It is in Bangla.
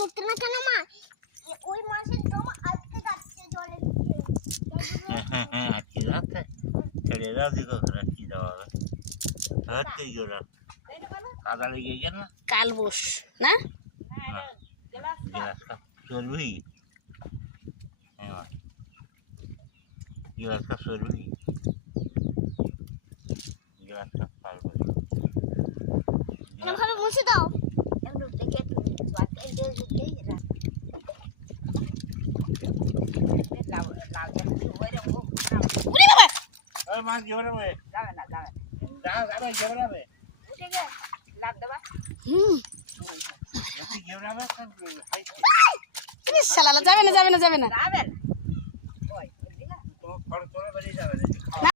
উঠতে না কেন মা? ওই মাছের দম আটকে যাচ্ছে জলের নিচে। হ্যাঁ আটকে যাচ্ছে ছেড়ে দাও দিকে রাখি দেওয়া হবে হচ্ছে জোড়া কাদা লেগে গেছে না কালবোস না গ্লাস কাপ চলবি হ্যাঁ গ্লাস কাপ চলবি গ্লাস কাপ পারবো ভাবে মুছে দাও। মাছ জোরে যাবে জোরাবে শালালা যাবে না যাবে না যাবে না তোমার খড় তোলা বেরিয়ে যাবে